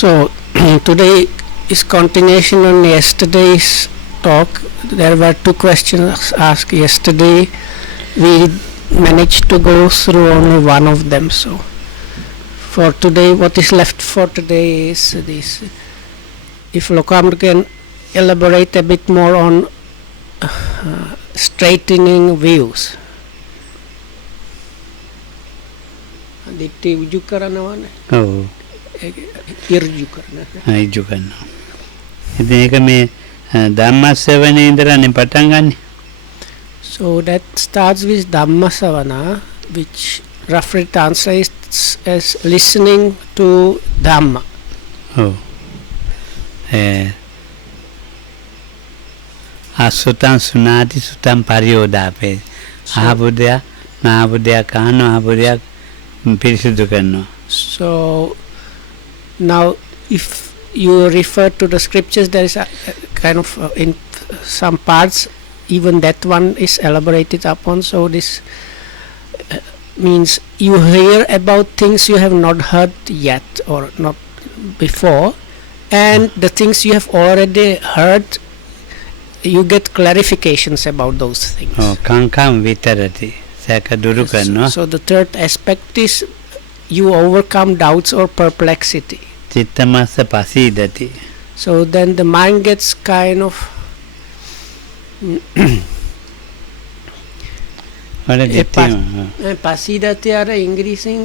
So today is continuation on yesterday's talk. There were two questions asked yesterday. We managed to go through only one of them. So for today, what is left for today is this. If Lokamur can elaborate a bit more on straightening views. Ditti uju කරනවනේ. ඔව්. ඉර්ජු කරනවා. ඉර්ජු කරනවා. ඉතින් ඒක මේ ධම්මස්සවනේ ඉඳලානේ පටන් ගන්නෙ. So that starts with Dhammasavana, which roughly translates as listening to Dhamma. ඔව්. අසුතං සුනාති සුතං පරියෝදාපේ. අහපු දෙයක් නාපු දෙයක් අහනවා අහපු දෙයක් පිරිසිදු කරනවා. So now if you refer to the scriptures, there is a kind of in some parts even that one is elaborated upon. So this means you hear about things you have not heard yet or not before, and the things you have already heard, you get clarifications about those things. කංකම් විතරති සැක දුරු කරනවා. So the third aspect is you overcome doubts or perplexity. චිත්තමස්ස පසීදති. So then the mind gets kind of පසීදති අර ඉංග්‍රීසියෙන්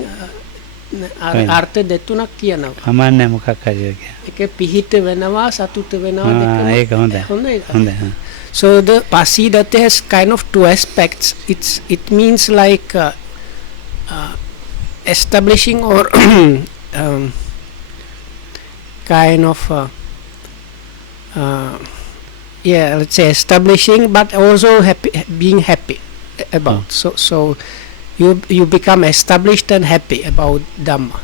අර්ථ දෙතුනක් කියනවා. කමන්නේ මොකක් හරි එක. ඒක පිහිට වෙනවා සතුට වෙනවා දෙකම. ඒක හොඳයි. හොඳයි. So the pasidati has kind of two aspects. It means like establishing or kind of let's say establishing, but also being happy about. So you become established and happy about Dhamma.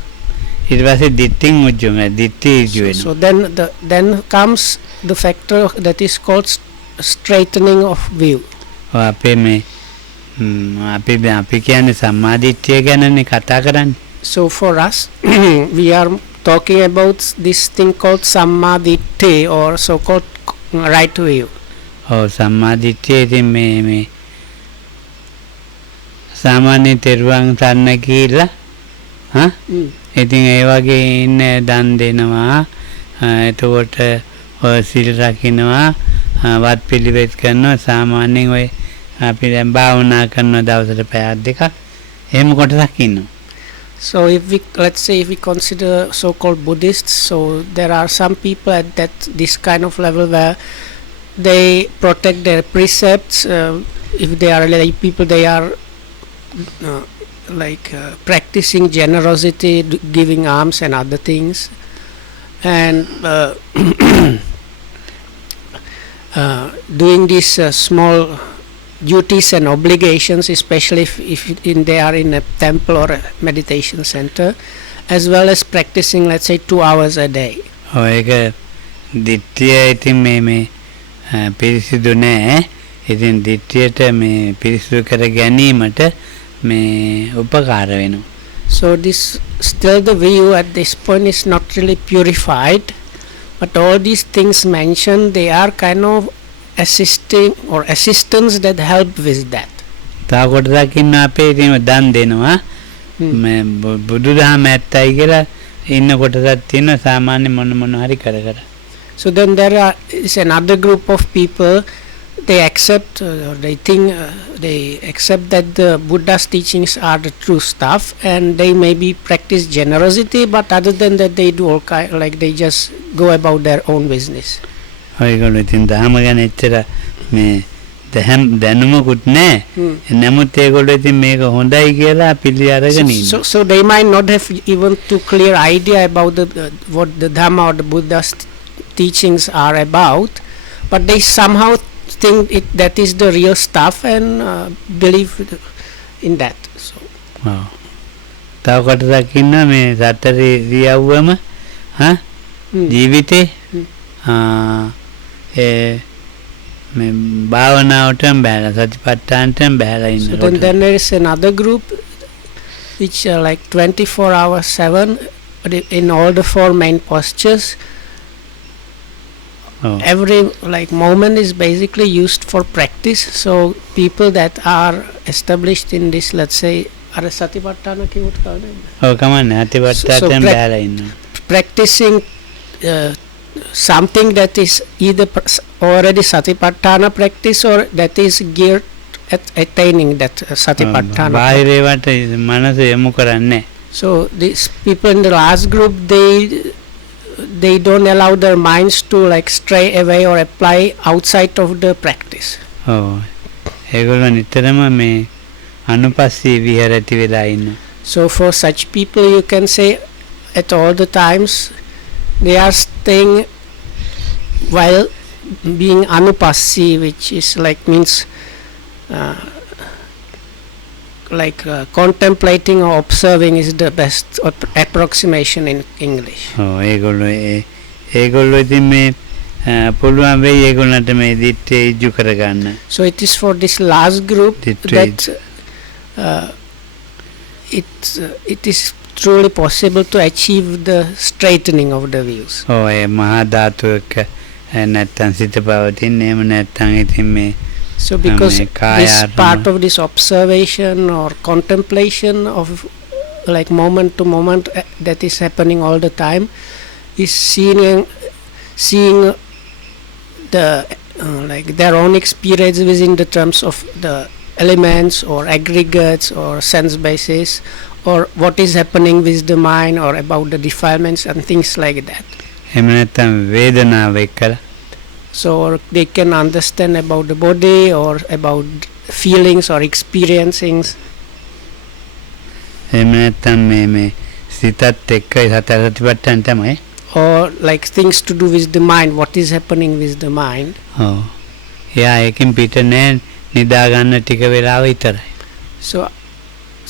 It was a ditting ujjunga. So then comes the factor that is called straightening of view. අපේ මේ අපි කියන්නේ සම්මාදිට්ඨිය ගැනනේ කතා කරන්නේ. So for us we are talking about this thing called sammaditthi or so called right view. සම්මාදිට්ඨිය ඉතින් මේ සාමාන්‍ය තෙරුවන් සරණ ගිහිල්ලා ඉතින් ඒ වගේ ඉන්න දන් දෙනවා එතකොට ඔය සිල් රකින්නවා වත් පිළිවෙත් කරනවා සාමාන්‍යයෙන් ඔය අපි දැන් භාවනා කරන දවසට පැයක් දෙකක් එහෙම කොටසක් ඉන්නවා. So let's say if we consider so-called Buddhists, so there are some people at this kind of level where they protect their precepts. If they are lay people, they are practicing generosity, giving alms and other things, and doing these small duties and obligations, especially if they are in a temple or a meditation center, as well as practicing, let's say, 2 hours a day. ඒක දිට්ඨිය ඉතින් මේ පිරිසිදු නැහැ. ඉතින් දිට්ඨියට මේ පිරිසිදු කර ගැනීමට මේ උපකාර වෙනවා. So this still the view at this point is not really purified, but all these things mentioned, they are kind of assisting or assistance that help with that. තව කොටසක් ඉන්න අපේ ඉතින් දන් දෙනවා. මේ බුදුදහම ඇත්තයි කියලා ඉන්න කොටසක් තියෙනවා සාමාන්‍ය මොන හරි කර. So then there is another group of people, they accept or they think they accept that the Buddha's teachings are the true stuff, and they maybe practice generosity, but other than that they do all kind, like they just go about their own business. ඔයගොල්ලෝ ඉතින් ධර්ම ගැන එච්චර මේ දැනුමකුත් නැහැ. නමුත් ඒගොල්ලෝ ඉතින් මේක හොඳයි කියලා පිළි අරගෙන ඉන්නවා. So they might not have even too clear idea about what the Dhamma or the Buddha's teachings are about, but they somehow think that is the real stuff and believe in that. So තව කොටසක් ඉන්නවා මේ සතර ඉරියව්වම ජීවිතේ මේ භාවනාවටම බැලලා සතිපට්ඨානටම බැලලා ඉන්නවා. So then there is another group which like 24 hours 7 in all the four main postures, ඔව් every like moment is basically used for practice. So people that are established in this, let's say, අර සතිපට්ඨාන කිව්වට කවුද? ඔව් කමන්නේ අතිපට්ඨානයෙන් බැලලා ඉන්නවා Practicing something that is either already satipatthana practice or that is geared at attaining that satipatthana. බාහිරේවට මනස යොමු කරන්නේ So these people in the last group, they don't allow their minds to like stray away or apply outside of the practice. ඔව් ඒගොල්ලෝ නිතරම මේ අනුපස්සී විහෙරති වෙලා ඉන්නවා So for such people, you can say at all the times they are staying while being anupassi, which is like means contemplating or observing is the best approximation in English. ඔව් ඒගොල්ලෝ ඉතින් මේ පුළුවන් වෙයි ඒගොල්ලන්ට මේ දිත්තේ ඉජු කරගන්න So it is for this last group that it is truly possible to achieve the straightening of the views. ඔව් ඒ මහා ධාතු එක්ක නැත්තම් සිත පවතින්නේ එහෙම නැත්තම් ඉතින් මේ So because kaya this part of this observation or contemplation of like moment to moment that is happening all the time is seeing the like their own experience within the terms of the elements or aggregates or sense bases, or what is happening with the mind or about the defilements and things like that. එහෙම නැත්තම් වේදනාව එක්කලා So they can understand about the body or about feelings or experiencings. එහෙම නැත්තම් මේ සිතත් එක්ක සතිපට්ඨාන තමයි Or like things to do with the mind, what is happening with the mind. ඔව් එයා ඒකෙන් පිට නෑ නිදා ගන්න ටික වෙලාව විතරයි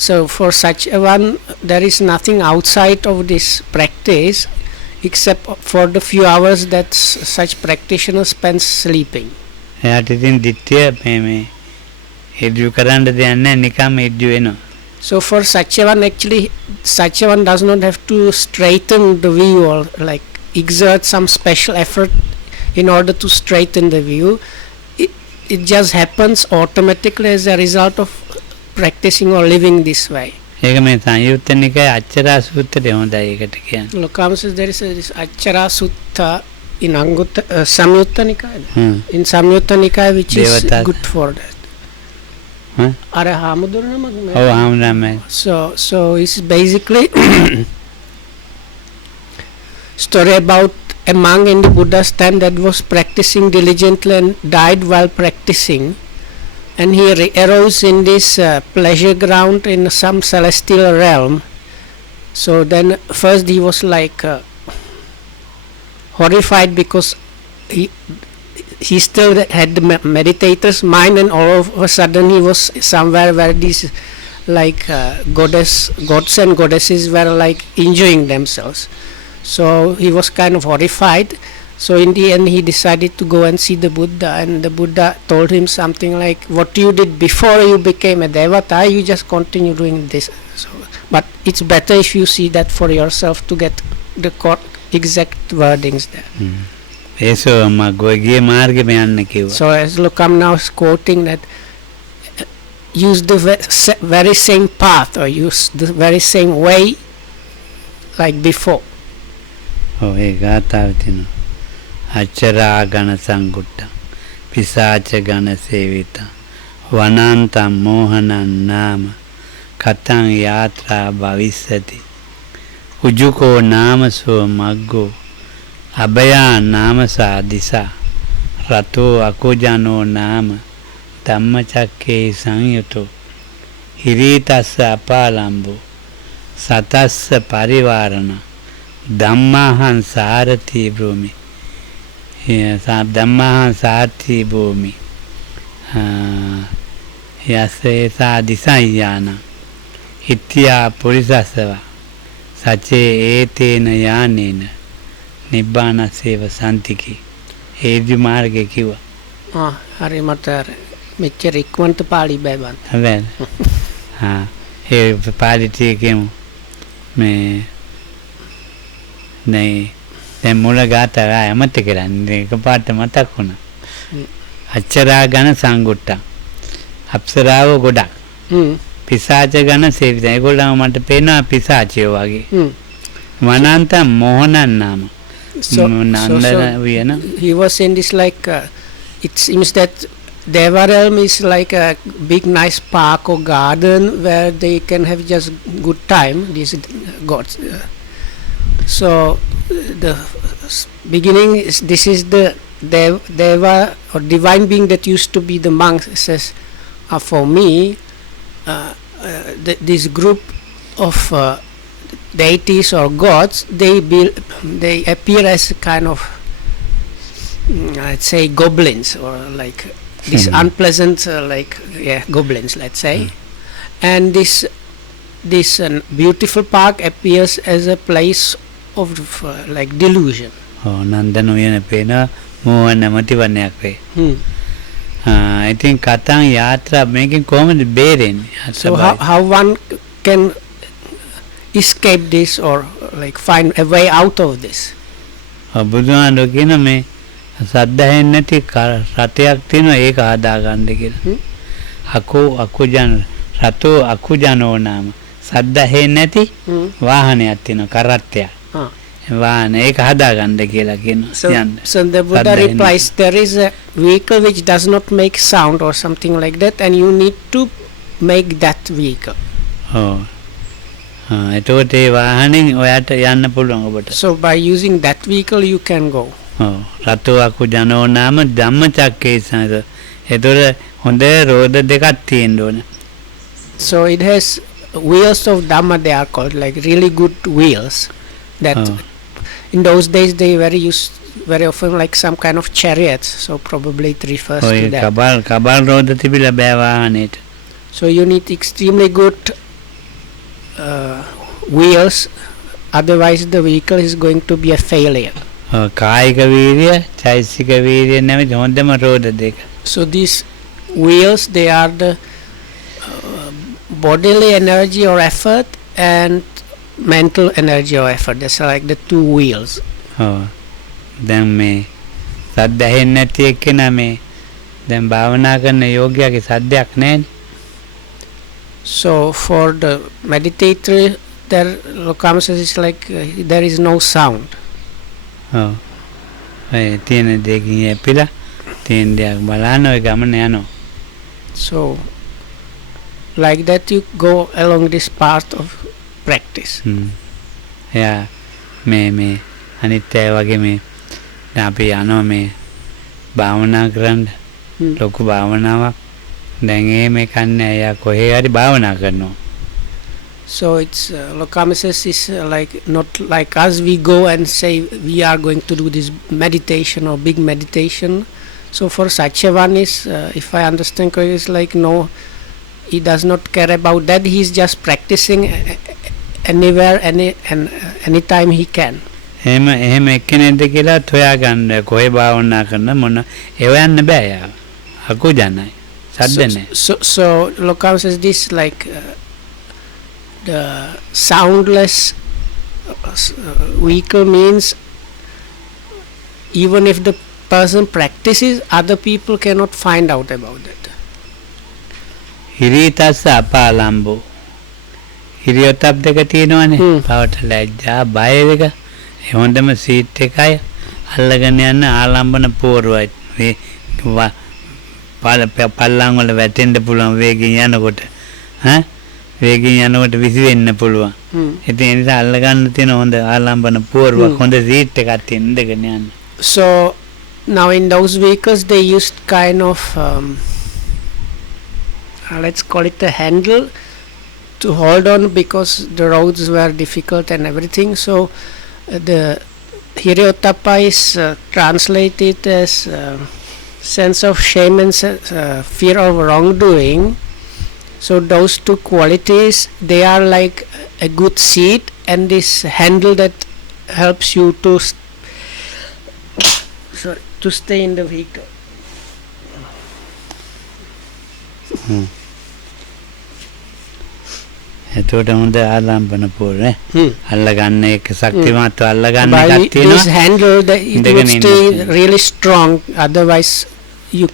So for such a one, there is nothing outside of this practice except for the few hours that such practitioner spends sleeping. එයාට ඉතින් දිට්ඨිය මේ ඉජු කරන්න දෙයක් නෑ නිකම්ම ඉජු වෙනවා So for such a one, actually such a one does not have to straighten the view or like exert some special effort in order to straighten the view. It just happens automatically as a result of practicing or living this way. ඒක මේ සංයුත්ත නිකායේ අච්චරා සූත්‍රය හොඳයි ඒකට කියන්නේ Lokama says there is this Achara Sutta in Samyutta Nikaya. In Samyutta Nikaya, which is good for that. Are Hamudurama? ඔව් හාමුදුරුවෝ So it's basically story about a monk in the Buddha's time that was practicing diligently and died while practicing, and he arose in this pleasure ground in some celestial realm. So then first he was like horrified because he still had the meditator's mind, and all of a sudden he was somewhere where these like gods and goddesses were like enjoying themselves. So he was kind of horrified. So in the end he decided to go and see the Buddha, and the Buddha told him something like, what you did before you became a devata, you just continue doing this. So, but it's better if you see that for yourself to get the exact wordings there. ඒසෝ මග්ගෝගේ මාර්ගෙම යන්න කිව්වා So as Lokam now is quoting that use the very same path or use the very same way like before. ඔව් ඒ ගාථාව තියෙනවා අච්චරා ගණ සංගුට්ට පිසාච ගණ සේවිතා වනාන්තම් මෝහනං නාම කතං යාත්‍රා භවිස්සති උජුකෝ නාමසෝ මග්ගෝ අභයා නාමසා දිසා රතෝ අකෝජනෝ නාම ධම්මචක්කේ සංයුතෝ හිරීතස්ස අපාලම්බෝ සතස්ස පරිවාරණ ධම්මාහං සාරති භූමි ධම්මාහං සාරති භූමි යසේසා දිසය්‍යාන ඉත්‍යා පුරිසස්සව සචේ ඒතේන යානේන නිබ්බානසේව සම්තිකි හේදි මාර්ගය කිව්වා හරි මට මෙච්චර ඉක්මනට පාළි බෑ බං හැබැයි ඒ පාළි ටිකේම මේ නේ දැන් මුල ගාථා අමතක කරන්නේ එකපාරට මතක් වුණා. අච්චරා ගණ සංගුට්ටා. අප්සරාව ගොඩක්. පිසාච ගණ සේවිත. ඒගොල්ලෝ මට පේනවා පිසාචයෝ වගේ. වනන්ත මොහනන් නාම. නන්දන වියන. He was saying this like it seems that Deva realm is like a big nice park or garden where they can have just good time, these gods. So the beginning is, this is the Deva or divine being that used to be the monks. Says for me this group of deities or gods, they appear as a kind of I'd say goblins, or like this unpleasant goblins, let's say. And this beautiful park appears as a place of like delusion. නන්දන උයන පේනවා මෝහන නැමැතිවන්නයක් වේ. I think කතන් යාත්‍රා මේකෙන් කොහොමද බේරෙන්නේ? So how one can escape this or like find a way out of this? බුදුහාමුදුරුවෝ කියන මේ සද්දහෙන් නැති රතයක් තියෙනවා ඒක හදා ගන්න කියලා. අකුජනෝ නාම සද්දහෙන් නැති වාහනයක් තියෙනවා කරත්තයක්. වාහන ඒක හදා ගන්න කියලා කියනවා. So the Buddha replies, there is a vehicle which does not make sound or something like that, and you need to make that vehicle. එතකොට ඒ වාහනෙන් ඔයාට යන්න පුළුවන් ඔබට. So by using that vehicle you can go. රතෝ අකුජනෝ නාම ධම්මචක්කේ සංස. එතකොට හොඳ රෝද දෙකක් තියෙන්න ඕන. So it has wheels of Dhamma, they are called, like really good wheels that in those days they very often like some kind of chariots, so probably it refers to that. කබල් රෝද තිබිලා බෑ වාහනේට. So you need extremely good wheels, otherwise the vehicle is going to be a failure. කායික වීර්ය, චෛතසික වීර්ය නැමැති හොඳම රෝද දෙක. So these wheels, they are the bodily energy or effort and mental energy or effort. That's like the two wheels. දැන් මේ සද්ද ඇහෙන්නේ නැති එක්කෙනා මේ දැන් භාවනා කරන යෝගියාගේ සද්දයක් නැහැනේ. So for the meditator, there Lokama says it's like there is no sound. තියෙන දෙකින් ඇපිලා තියෙන දෙයක් බලන්න ඔය ගමන යනවා. So like that you go along this path of practice. Yeah, මේ අනිත් අය වගේ මේ දැන් අපි යනවා මේ භාවනා කරන්න ලොකු භාවනාවක්. දැන් මේ කන්නේ අය කොහේ හරි භාවනා කරනවා. So it's Lokama says is like not like us, we go and say we are going to do this meditation or big meditation. So for such a one is if I understand correctly, it's like no, he does not care about that. He is just practicing anywhere anytime he can. එහෙම එක්කෙනෙක්ද කියලා හොයා ගන්න කොහේ භාවනා කරන මොන ඒව යන්න බෑ යා. අකුජනයි. සද්ද නැහැ. So Lokama says this like the soundless vehicle means even if the person practices, other people cannot find out about that. හිරිතස්ස අපාලම්බෝ. හිරියොතප් දෙක තියෙනවනේ. පවට ලැජ්ජා බය දෙක. ඒ හොඳම සීට් එකයි අල්ලගෙන යන ආලම්බන පෝරුවයි. මේ පල්ලං වල වැටෙන්න පුළුවන් වේගෙන් යනකොට. වේගෙන් යනකොට විසි වෙන්න පුළුවන්. ඉතින් ඒ නිසා අල්ල ගන්න තියෙන හොඳ ආලම්බන පෝරුවක් හොඳ සීට් එකක් තියෙන ඉඳගෙන යන්න. So now in those vehicles they used kind of let's call it a handle to hold on because the roads were difficult and everything. So the Hiriyottappa is translated as sense of shame and fear of wrongdoing. So those two qualities, they are like a good seat and this handle that helps you to stay in the vehicle. එතකොට හොඳ ආලම්බන පූර්ණ අල්ලගන්න එක ශක්තිමත්ව අල්ලගන්න By එකක් this තියෙනවා. handle, that it would ඉඳගෙන stay ඉන්න. really strong. Otherwise, you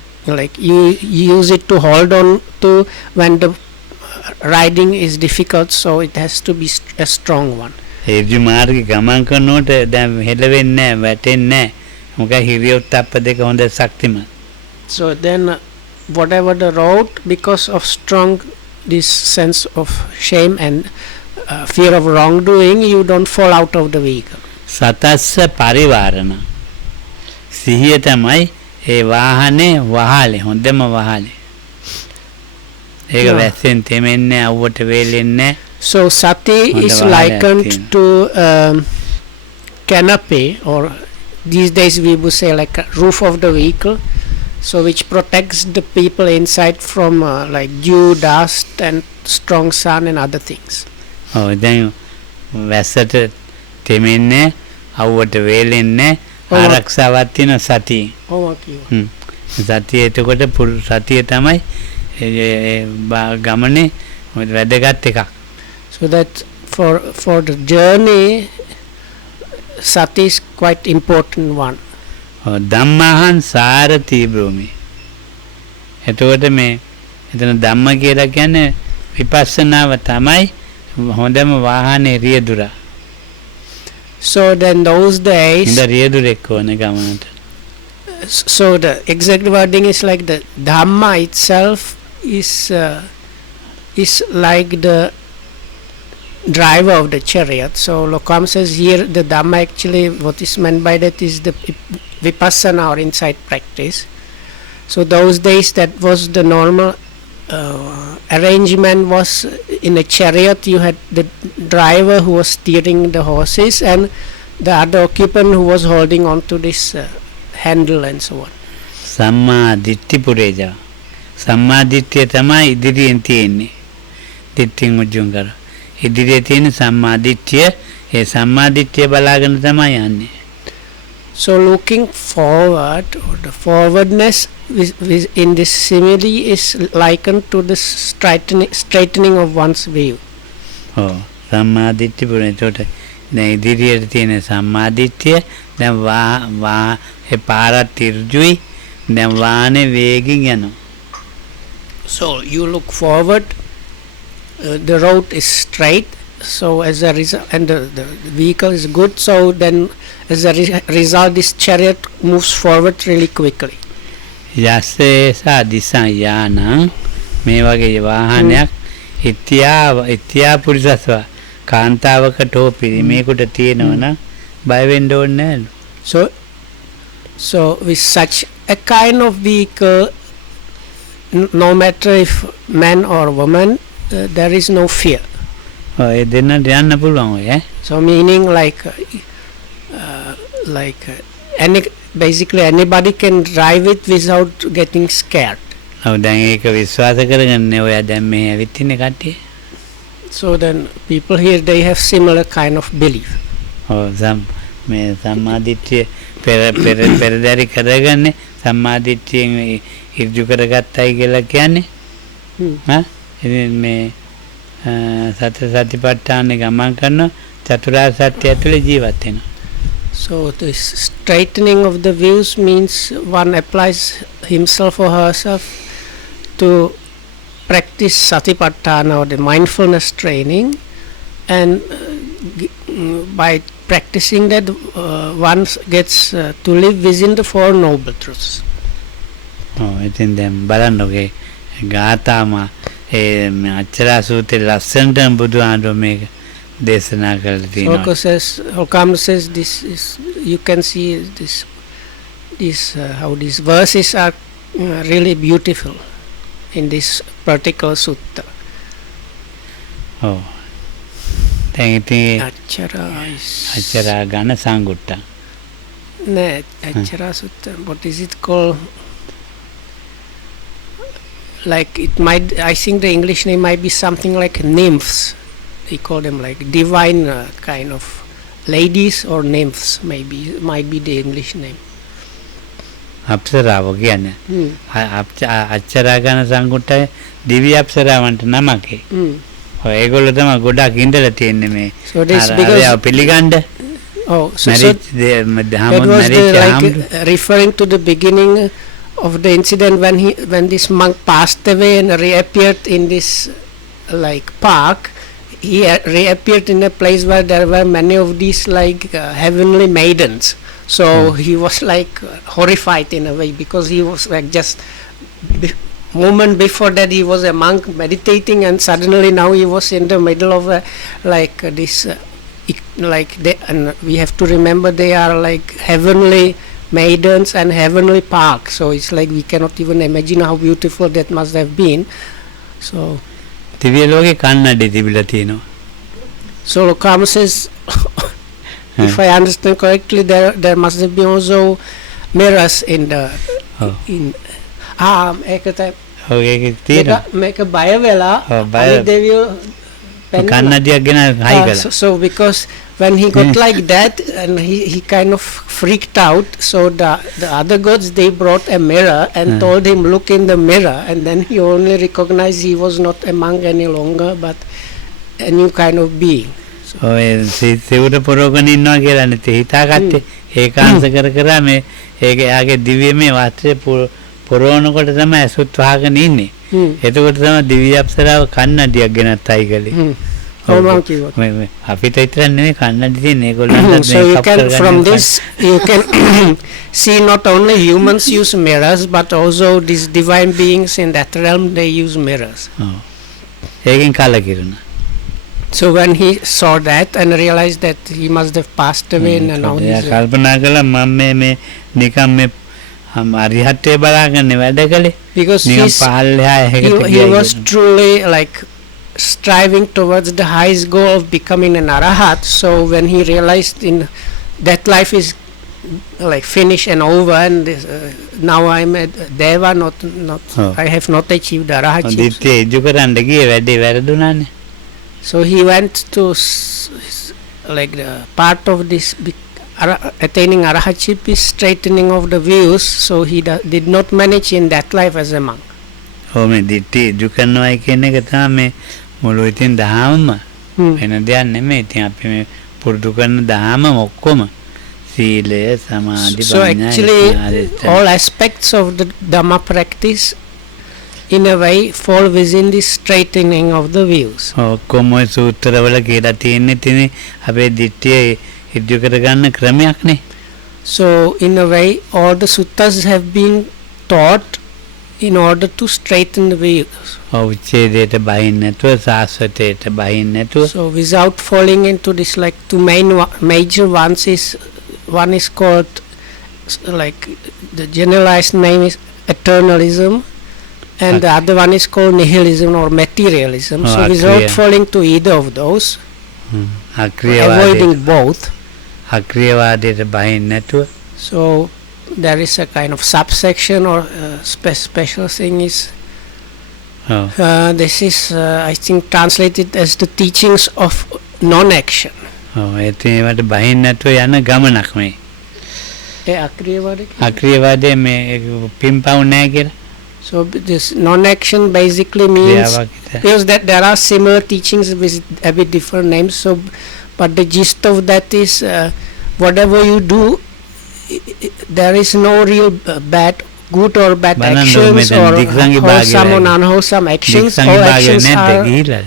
use it to hold on to when the riding is difficult. So it has to be a strong one. ඍජු මාර්ගේ ගමන් කරනකොට දැන් හෙලවෙන්නේ නැහැ, වැටෙන්නේ නැහැ. මොකද හිරියොත් අප්ප දෙක හොඳ ශක්තිමත්. So then, whatever the road, because of strong this sense of shame and fear of wrongdoing, you don't fall out of the vehicle. සතස්ස පරිවාරණ සිහිය තමයි ඒ වාහනේ වහලේ හොඳම වහලේ. ඒක Yeah. වැස්සෙන් තෙමෙන්නේ අවුවට වේලෙන්නේ. So sati is Wonderful. likened to canopy, or these days we would say like a roof of the vehicle, so which protects the people inside from like dew, dust and strong sun and other things. ඔව් දැන් වැස්සට තෙමෙන්නේ අවුවට වේලෙන්නේ ආරක්ෂාවක් තියෙන සතිය. සතිය එතකොට සතිය තමයි ගමනේ වැදගත් එකක්. So that for the journey, sati is quite important one. ධම්මහං සාරති බ්‍රෝමි. එතකොට මේ එතන ධම්ම කියලා කියන්නේ විපස්සනාව තමයි හොඳම වාහනේ රියදුර. So then those days, ඉඳ රියදුරෙක් ඕනේ ගමනට. so the exact wording is like the dhamma itself is like the driver of the chariot. So Lokam says here the dhamma, actually what is meant by that is the vipassana or insight practice. So those days that was the normal arrangement. Was in a chariot you had the driver who was steering the horses and the other occupant who was holding on to this handle and so on. සම්මා දිට්ඨි පුරේජා. සම්මා දිට්ඨිය තමයි ඉදිරියෙන් තියෙන්නේ. දිට්ඨින් උජුං කර. ඉදිරියේ තියෙන සම්මා දිට්ඨිය, ඒ සම්මා දිට්ඨිය බලාගෙන තමයි යන්නේ. So looking forward, or the forwardness in this simile is likened to the straightening of one's view. ඔව් සම්මා දිට්ඨි පුරේට දැන් ඉදිරියට තියෙන සම්මා දිට්ඨිය දැන් ඒ පාරත් ඍජුයි දැන් වාහනේ වේගෙන් යනවා. So you look forward, the road is straight, so as a result, and the vehicle is good, so then as a result this chariot moves forward really quickly. යස්සේ සාදිසා යාන මේ වගේ වාහනයක් ඉත්‍යා පුරුෂස්ව කාන්තාවකට හෝ පිරිමේකට තියෙනවනම් බය වෙන්න ඕනේ නැහැ. So with such a kind of vehicle, no matter if man or woman, there is no fear. ඔය දෙන්නට යන්න පුළුවන් ඔය. So meaning like basically anybody can drive it without getting scared. ඔව් දැන් ඒක විශ්වාස කරගන්නේ ඔය දැන් මේ ඇවිත් ඉන්නේ කට්ටිය. So then people here, they have similar kind of belief. ඔව් මේ සම්මාදිට්ඨිය පෙරදරි කරගන්නේ සම්මාදිට්ඨියෙන් ඉර්ජු කරගත්තයි කියලා කියන්නේ. ඉතින් මේ සතර සතිපට්ඨාන ගමන් කරන චතුරාර්ය සත්‍ය ඇතුලේ ජීවත් වෙනවා. So this straightening of the views means one applies himself or herself to practice satipatthana or the mindfulness training, and by practicing that one gets to live within the Four Noble Truths. ඉතින් දැන් බලන්නකෝ ගාථාම ඒ අච්චරා සූත්‍රයේ ලස්සනට බුදුහාමුදුරුවෝ මේක දේශනා කරලා තියෙනවා. Holkam says this is, you can see this how these verses are really beautiful in this particular sutta. ඔව් දැන් ඉතින් අච්චරා ඝන සංගුට්ට නෑ අච්චරා sutta, what is it called? Like it might, I think the English name might be something like nymphs. They call them like divine kind of ladies or nymphs, might be the English name. අප්සරාව කියන්නේ අච්චරා ඝන සංගුට්ට දිව්‍ය අප්සරාවන්ට නමකේ. ඒගොල්ලෝ තමයි ගොඩක් ඉඳලා තියෙන්නේ මේ So this අර because අරයව පිළිගන්න oh so මැරිච්ච that දහමුන් was the, මැරිච්ච like හාමුදුරුවෝ. referring to the beginning of the incident when this monk passed away and reappeared in this like park. He reappeared in a place where there were many of these like heavenly maidens. So he was like horrified in a way because he was like just moment before that he was a monk meditating, and suddenly now he was in the middle of a, like this like they, and we have to remember they are like heavenly maidens and heavenly park, so it's like we cannot even imagine how beautiful that must have been. So දිව්‍ය ලෝකේ කන්නඩි තිබිලා තියෙනවා. so Lokama says if I understand correctly there must have been also mirrors in the ඔව්. in ඒකට ඔව් ඒකේ තියෙනවා. මේක බය වෙලා ඔව්, බය. අනිත් දෙවියෝ පැනලා. කන්නඩියක් ගෙන හයි කළා. So because when he got like that and he kind of freaked out, so the other gods they brought a mirror and told him look in the mirror, and then he only recognized he was not a monk any longer but a new kind of being. ඔය සිවුර පොරවගෙන ඉන්නවා කියලා නැති හිතාගත්තේ ඒකාංශ කර මේ ඒක යාගේ දිව්‍යමය වස්ත්‍රය පොරවනකොට තමයි අසුත් වහගෙන ඉන්නේ. එතකොට තමයි දිව්‍ය අප්සරාව කන්නඩියක් ගෙනත් අයි කළේ. මම කිව්වා. මේ අපිට විතරක් නෙමෙයි කන්නඩි තියෙන ඒගොල්ලන්ට So you can from this you can see not only humans use mirrors but also these divine beings in that realm they use mirrors. ඒකෙන් කලකිරුණා. So when he saw that and realized that he must have passed away and now එයා he's කල්පනා කළා මම මේ නිකම් මේ අරිහත්ත්වයේ බලාගෙන වැඩ කළේ. because නිකම් පහළලා එහෙකට he was truly like striving towards the highest goal of becoming an arahat. So when he realized in that life is like finished and over and this, now I'm a deva, not I have not achieved arahatship. දිත්තේ ඉජු කරන්න ගියේ වැඩේ වැරදුනානේ. So he went to like the part of this attaining arahatship is straightening of the views, so he did not manage in that life as a monk. ඔව් මේ දිත්තේ ඉජු කරනවායි කියන එක තමයි මේ මුළු ඉතින් දහමම වෙන දෙයක් නෙමෙයි. ඉතින් අපි මේ පුරුදු කරන දහම ඔක්කොම සීලය සමාධි So actually all aspects of the Dhamma practice in a way fall within this straightening of the views. ඔක්කොම ඔය සූත්‍රවල කියලා තියෙන්නේ ඉතින් අපේ දිට්ඨිය ඉජු කරගන්න ක්‍රමයක් නේ. So in a way all the suttas have been taught in order to straighten the views. උච්ඡේදයට බහින්න නැතුව සාස්වතයට බහින්න නැතුව. So without falling into this like two major ones is one is called like the generalized name is eternalism and the other one is called nihilism or materialism. So without falling to either of those, avoiding both. අක්‍රියවාදයට බහින්න නැතුව. So there is a kind of subsection or special thing is this is I think translated as the teachings of non-action. ඒත් ඒවට බහින්න නැතුව යන ගමනක් මේ. අක්‍රියවාදයේ මේ පින්පව් නැහැ කියලා. So this non-action basically means because that there are similar teachings with a bit different names. So but the gist of that is whatever you do, there is no real bad, good or bad actions or wholesome or unwholesome actions. All actions are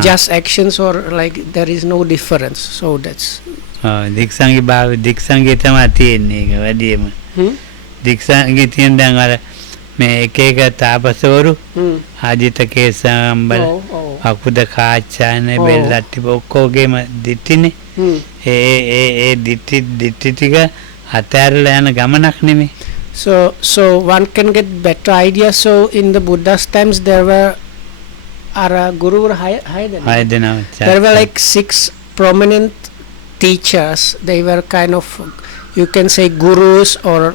just actions or like there is no difference. So that's දික්සංගී භාව දික්සංගී තමයි තියෙන්නේ ඒක වැඩිම. දික්සංගී තියෙන දැන් අර මේ එක එක තාපසවරු ආජිත කේසම්බල අකුද කාචාන බෙල්ලට්ටි ඔක්කොගේම දිටිනේ. ඒ දිටි ටික අතහැරලා යන ගමනක් නෙමෙයි. So one can get better idea. So in the Buddha's times there were Guru there were like 6 prominent teachers. They were kind of, you can say, gurus or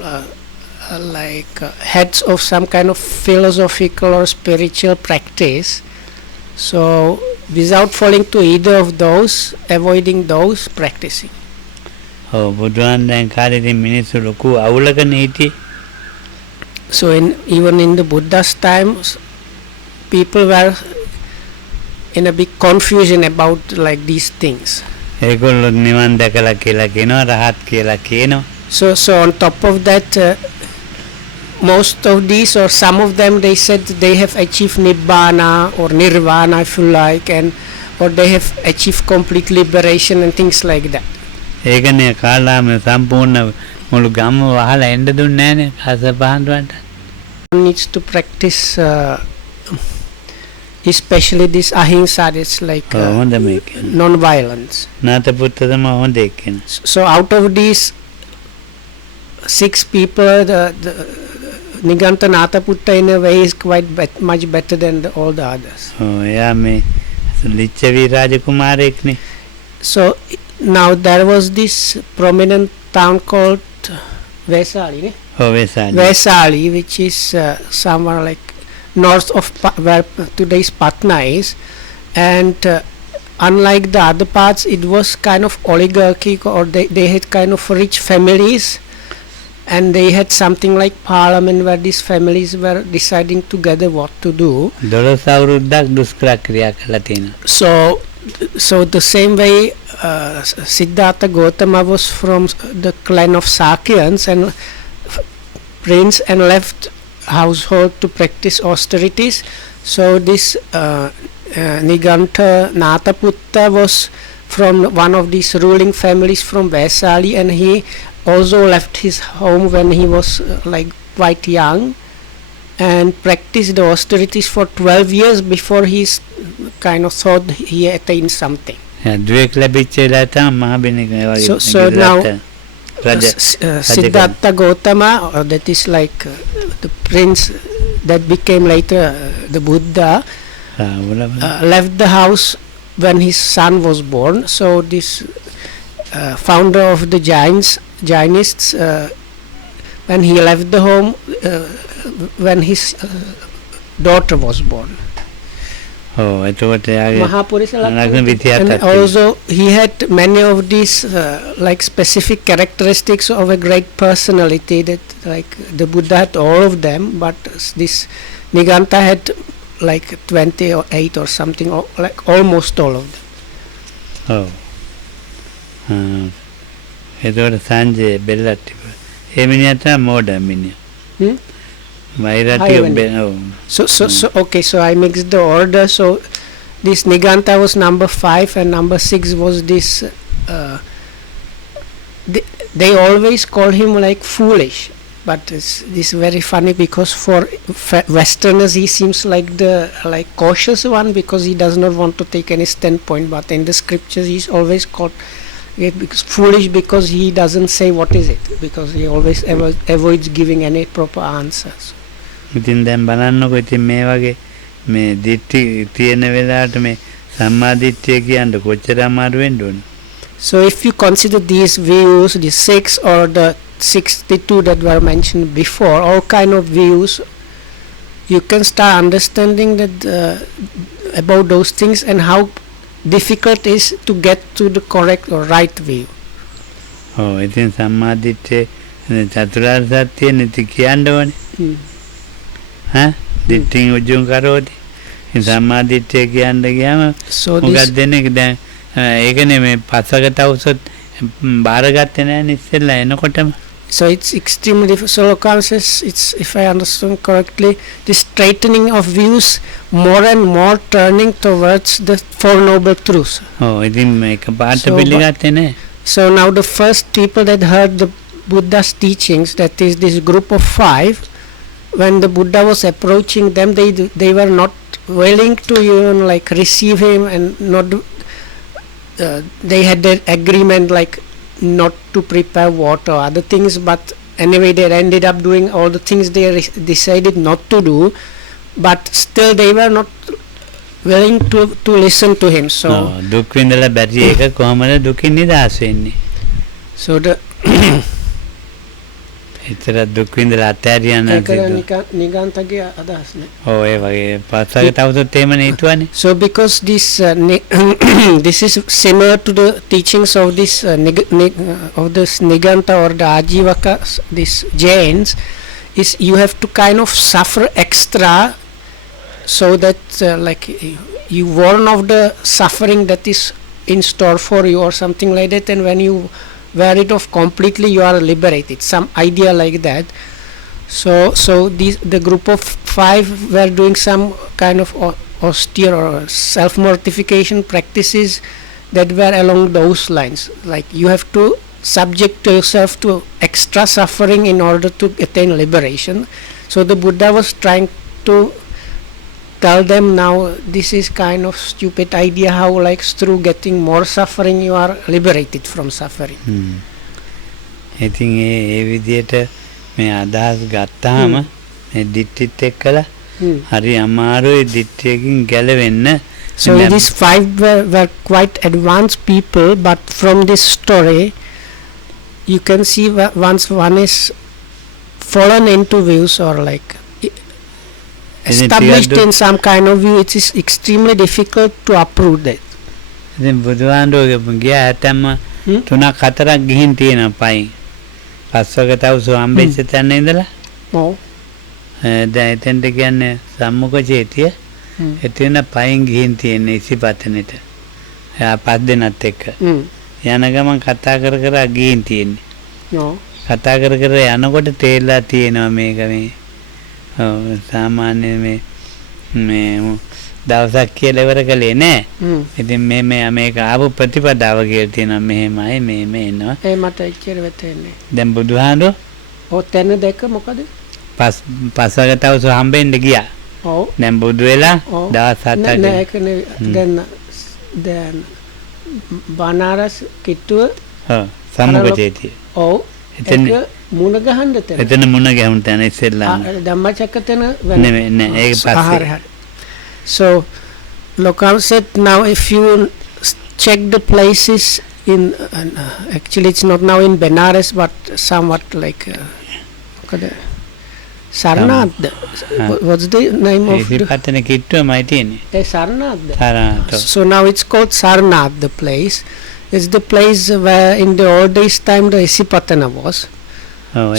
like heads of some kind of philosophical or spiritual practice. So without falling to either of those, avoiding those, practicing. බුදුන් දැන් කාලේදී මිනිස්සු ලොකු අවුලකනේ හිටියේ. So even in the Buddha's times people were in a big confusion about like these things. ඒගොල්ලෝ නිවන් දැකලා කියලා කියනවා රහත් කියලා කියනවා. So on top of that, most of these or some of them, they said they have achieved nibbana or nirvana, if you like, and or they have achieved complete liberation and things like that. ඒකනේ කාලාම සම්පූර්ණ මුළු ගම වහලා එන්න දුන්නේ නැහනේ කසපහන්දුවන්ට. One needs to practice, especially this ahimsa. It's like හොඳ මේක. non-violence. නාතපුත්ත තමයි හොඳ එක්කෙනා. So out of these 6 people, the Niganta Nataputta in a way is quite much better than all the others. එයා මේ Licchavi රාජකුමාරයෙක්නේ. So now there was this prominent town called Vesali, ne? වෙසාලි. Vesali, which is somewhere like north of where today's Patna is, and unlike the other parts, it was kind of oligarchic, or they had kind of rich families, and they had something like parliament where these families were deciding together what to do. 12 අවුරුද්දක් දුෂ්කර ක්‍රියා කළා තියෙනවා. So the same way, Siddhartha Gautama was from the clan of Sakyans and prince and left household to practice austerities. So this Niganta Nataputta was from one of these ruling families from Vesali, and he also left his home when he was like quite young and practiced the austerities for 12 years before he kind of thought he attained something. දුවෙක් ලැබිච්ච වෙලාව තමයි මහබිනක වගේ. So now Siddhartha Gautama, that is like the prince that became later the Buddha, left the house when his son was born. So this founder of the Jainists, when he left the home when his daughter was born. එතකොට යාගේ Mahapurisa ලක්ෂණ 27ක්. and also he had many of these like specific characteristics of a great personality, that like the Buddha had all of them, but this Niganta had like 28 or something, or like almost all of them. එතකොට සංජය බෙල්ලත් තිබුණා. ඒ මිනිහා තමයි මෝඩ මිනිහා. So okay, so I mixed the order. So this Niganta was number 5 and number 6 was this they always call him like foolish, but this very funny because for Westerners he seems like the like cautious one, because he does not want to take any standpoint, but in the scriptures he's always called foolish because he doesn't say what is it, because he always avoids giving any proper answers. ඉතින් දැන් බලන්නකො ඉතින් මේ වගේ මේ දිට්ඨි තියෙන වෙලාවට මේ සම්මා දිට්ඨිය කියන්න කොච්චර අමාරු වෙන්න ඕන. So if you consider these views, the 6 or the 62 that were mentioned before, all kind of views, you can start understanding that about those things and how difficult it is to get to the correct or right view. ඉතින් සම්මා දිට්ඨිය චතුරාර්ය සත්‍ය නැති කියන්න ඕනේ. දිට්ඨියෙන් උජුං කරෝති. සම්මා දිට්ඨිය කියන්න ගියාම මොකක්ද දෙන්නේ දැන් ඒකනේ මේ පස්සකට අවසොත් බාරගත්තේ නැහැ ඉස්සෙල්ලා එනකොටම. So it's extremely difficult. So Lokan says, it's, if I understand correctly, the straightening of views more and more turning towards the Four Noble Truths. ඉතින් මේක පාට පිළිගත්තේ නැහැ. So now the first people that heard the Buddha's teachings, that is this group of 5, when the Buddha was approaching them, they were not willing to even like receive him, and not they had their agreement like not to prepare water or other things, but anyway they ended up doing all the things they decided not to do, but still they were not willing to listen to him. So දුක් විඳලා බැරි එක කොහමද දුකින් නිදහස් වෙන්නේ? So the ඉතර දුක් විඳලා අතෑරියන නිගන්තගේ අදහස් නේ. ඒ වගේ පස්සකට අවුත් එහෙමනේ හිතුවනේ. So because this this is similar to the teachings of this of this Niganta or the Ajivaka, this Jains, is you have to kind of suffer extra so that like you warn of the suffering that is in store for you or something like that, and when you wear it off completely you are liberated, some idea like that. So the group of 5 were doing some kind of austere or self-mortification practices that were along those lines, like you have to subject yourself to extra suffering in order to attain liberation. So the Buddha was trying to tell them, now this is kind of stupid idea how like through getting more suffering you are liberated from suffering. ඉතින් ඒ විදියට මේ අදහස් ගත්තාම මේ දිට්ඨිත් එක්කලා හරි අමාරුයි දිට්ඨියකින් ගැලවෙන්න. So these 5 were quite advanced people, but from this story you can see once one is fallen into views or like established in some kind of view, it is extremely difficult to uproot that. ඉතින් බුදුහාඳුගේ ගියා ඇතම 3-4ක් ගිහින් තියෙනවා පයින්. පස්වක තවුසු හම්බෙච්ච තැන ඉඳලා. ඔව්. දැන් එතෙන්ට කියන්නේ සම්මුඛ චේතිය. එතන පයින් ගිහින් තියෙන ඉසිපතනෙට. එයා 5 දෙනත් එක්ක. යන ගමන් කතා කර කර ගිහින් තියෙන්නේ. ඔව්. කතා කර කර යනකොට තේරලා තියෙනවා මේක මේ සාමාන්‍ය මේ දවසක් කියලා ඉවර කළේ නෑ. ඉතින් මේක ආපු ප්‍රතිපදාව කියලා තියෙනවා මෙහෙමයි මේ එනවා. ඒ මට එච්චර වෙතෙන්නේ. දැන් බුදුහාඳු ඔව් තැන දෙක මොකද? පස්වක තවුසු හම්බෙන්න ගියා. ඔව්. දැන් බුදු වෙලා දවස් 7ක් නෑ ඒක දැන් බනාරස් කිට්ටුව සම්මුඛ චේතිය. ඔව්. එතන මුණ ගහන්න තැන. එතන මුණ ගැහුණ තැන ඉස්සෙල්ලාම. ධම්මචක්ක තැන නෙමෙයි නෑ ඒක පස්සේ. හරි. So Lokam said, now if you check the places in actually it's not now in Benares but somewhat like Sarnath. What's the name of Isipatana කිට්ටුවමයි තියෙන්නේ. Sarnath. So now it's called Sarnath, the place. It's the place where in the old days time the Isipatana was.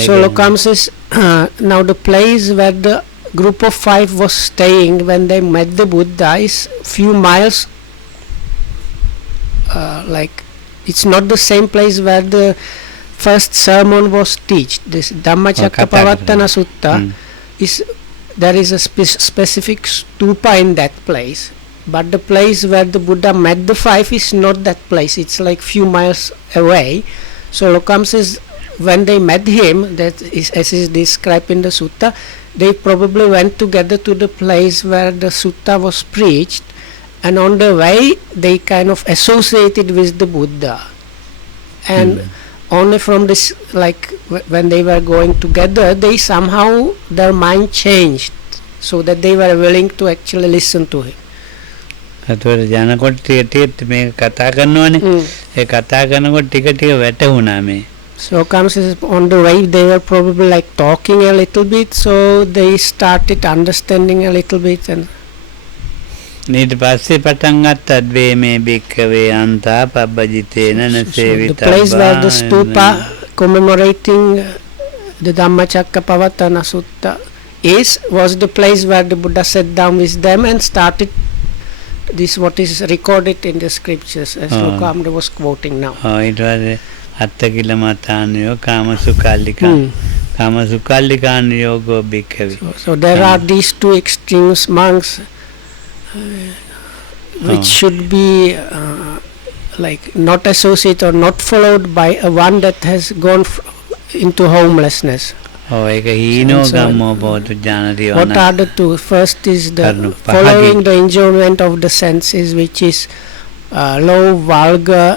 So Lokam says, now the place where the group of 5 was staying when they met the Buddha is few miles like it's not the same place where the first sermon was taught. This Dhammacakkappavattana Sutta is there is a specific stupa in that place, but the place where the Buddha met the 5 is not that place, it's like few miles away. So Lokam says when they met him, that is as is described in the sutta, they probably went together to the place where the sutta was preached, and on the way they kind of associated with the Buddha, and only from this, like when they were going together, they somehow their mind changed so that they were willing to actually listen to him. අතවල යනකොට ටික මේ කතා කරනවනේ. ඒ කතා කරනකොට ටික ටික වැටුණා මේ. So comes on the way they were probably like talking a little bit, so they started understanding a little bit, and ඊට පස්සේ පටන් ගත්තත් මේ බික්කවේ අන්තා පබ්බජිතේන නසේවිත. The place where the stupa commemorating the Dhammacakkappavattana Sutta was the place where the Buddha sat down with them and started this what is recorded in the scriptures as Lokamda was quoting now. ඊට පස්සේ අත්තකිල මතානයෝ කාමසුකල්ලිකානයෝගෝ බික්කවේ. So there are these 2 extremes monks which should be like not associated or not followed by one that has gone into homelessness. ඒක හීනෝ ගම්මෝ බෝධ ඥානදී. What are the 2? First is the following the enjoyment of the senses, which is low, vulgar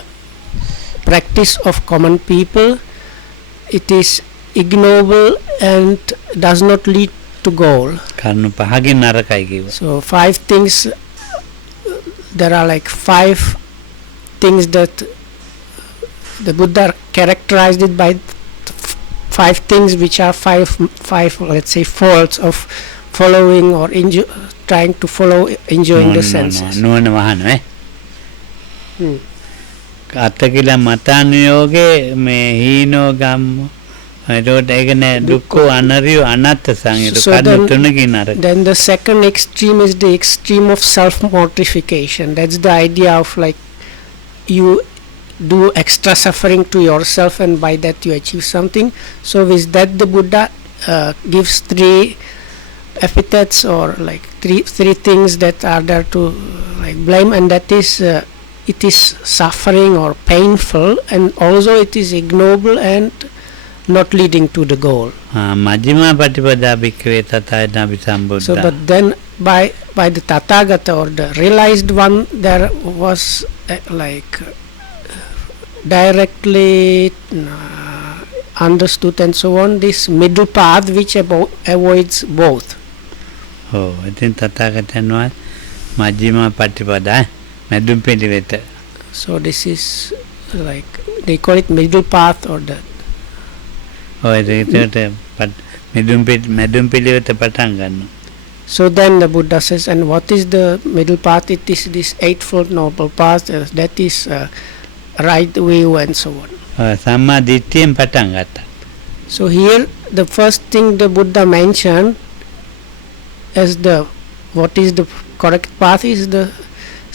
practice of common people. It is ignoble and does not lead to goal. කරුණු පහකින් නරකයි කිව්වා. So 5 things, there are like 5 things that the Buddha characterized it by 5 things which are 5 let's say faults of following or trying to follow enjoying the senses. නුවණ වහනවා. අත්තකිල මතානුයෝගේ මේ හීනෝ ගම්ම එතකොට ඒක නෑ දුක්ඛෝ අනරියෝ අනත්ත Samyutta So කර්ම then- තුනකින් අර Then the second extreme is the extreme of self-mortification. That's the idea of like you do extra suffering to yourself and by that you achieve something. So with that the Buddha gives three epithets or like three things that are there to like blame, and that is it is suffering or painful, and also it is ignoble and not leading to the goal. මජ්ක්‍ධිමා පටිපදා භික්ඛවේ තථාගතං So සම්බුද්ධා but then by the Tathagata or the realized one, there was like directly understood and so on, this middle path which avoids both. ඔව් ඉතින් තථාගතයන් වහන්සේ මජ්ක්‍ධිමා පටිපදා මැදුම් පිළිවෙත So this is like they call it middle path or the. ඔය ඒකට මැදුම් පිළිවෙත පටන් ගන්නවා. So then the Buddha says, and what is the middle path? It is this eightfold noble path. That is right view and so on. සම්මා දිට්ඨියෙන් පටන් ගත්තා. So here the first thing the Buddha mentioned as the what is the correct path is the